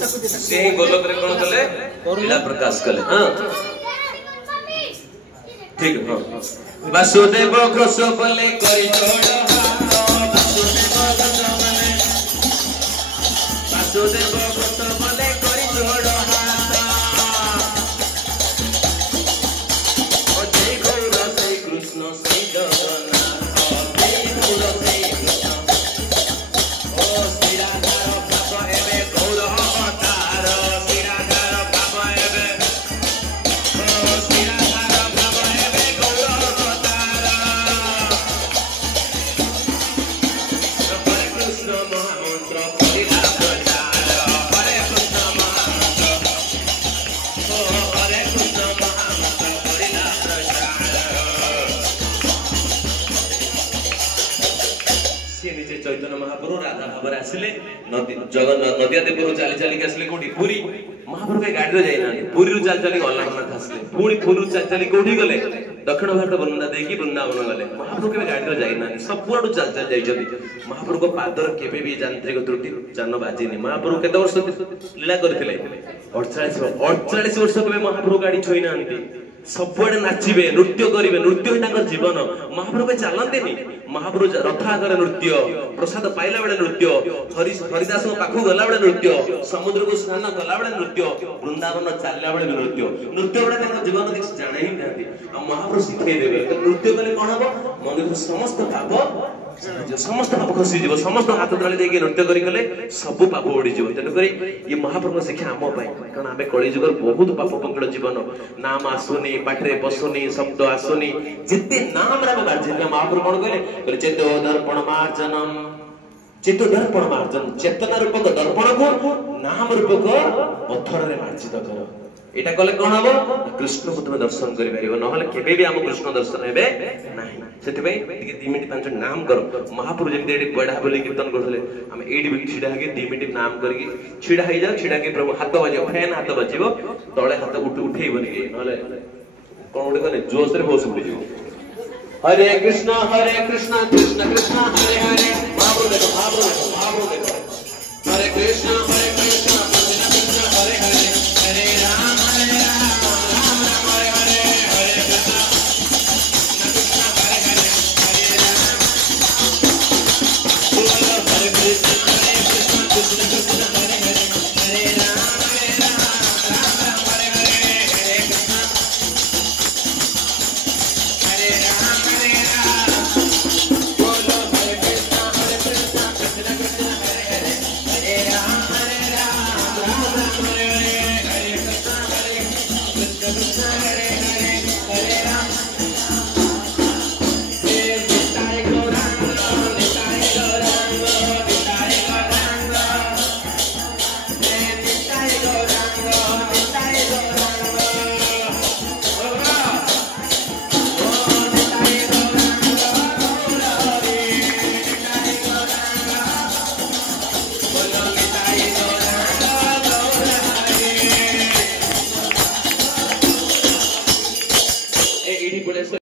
से ही गोलोक रे कोन कले लीला प्रकाश कले। हां ठीक है। हां वासुदेव कृष बले करी जोड़ हाथ वासुदेव कृष बले करी जोड़ हाथ ओ जय गौर जय कृष्ण जय जगन्नाथ जय गौर जय कृष्ण ओ श्रीराधार बाबा एबे गौर अवतार श्रीराधार बाबा एबे ओ श्रीराधार बाबा एबे गौर अवतार हरे कृष्ण महामंत्र करिला प्रचार हरे कृष्ण महामंत्र ओ हरे कृष्ण महामंत्र करिला प्रचार से निजे चैतन्य महाप्रभु राधा भाव आसिले नदी जगन्नाथ नदिया देवपुर चली चलिक आसिले कोठी पुरी महाप्रभु के गाड़ी जाइना पुरी चली चलिक अल्लाहनाथ आसिले पुणी पुरी चली चली कोठी गले दक्षिण भारत वृंदा देखी वृंदावन गले महाप्रभु के गाड़ी जाइना सबुआडू चल चल जाइछथि महाप्रभु को पादर केबे भी यांत्रिक त्रुटि जान बाजिनी महाप्रभु केते वर्ष लीला करथिले 48 वर्ष केबे महाप्रभु गाड़ी छोई नांती सबुआडे नाचिबे नृत्य करिवे नृत्य ताकर जीवन महाप्रभु के चलंतेनी महाप्रभु रथ आगर नृत्य प्रसाद पाइला बेले नृत्य हरिदास पाखु गला बेले नृत्य समुद्र को स्नान कला बेले नृत्य वृंदावन चलला बेले नृत्य नृत्य बेले ताकर जीवन किछ जाने ही नांती आ महाप्रभु सिखाई देबे नृत्य कले कोन हबो मन समस्त पाप समस्त पाप खसी जीव समस्त हाथ ताली देके नृत्य करी गले सब पाप ओडी जीव तेन करी ये महाप्रभु शिक्षा हम पाई कारण आमे कली जुगर बहुत पाप पंकड़ जीवन नाम आसुनी पाठरे बसुनी शब्द आसुनी जिते नाम रे बाजे महाप्रभु कोन कहले चेतो दर्पण मार्जनम चेतो दर्पण मार्जन चेतना रूपक दर्पण को नाम रूपक पत्थर रे मार्जित कर एटा कले कोन हबो कृष्ण को तुम दर्शन करि परिबो नहले केबे भी हम कृष्ण दर्शन हेबे नाही सेति भाई 2 मिनिट 5 नाम करो महाप्रभु जेते एडी बडा बोली कीर्तन करथले हम एडी भी छिडा के 2 मिनिट नाम करके छिडा हो जाओ छिडा के प्रभु हाथ बजियो फैन हाथ बजियो तळे हाथ उठेइबनी के नहले कोन उठे कने जोश रे होश उठी जिवो हरे कृष्ण कृष्ण कृष्ण हरे हरे महाप्रभु देखो हरे कृष्ण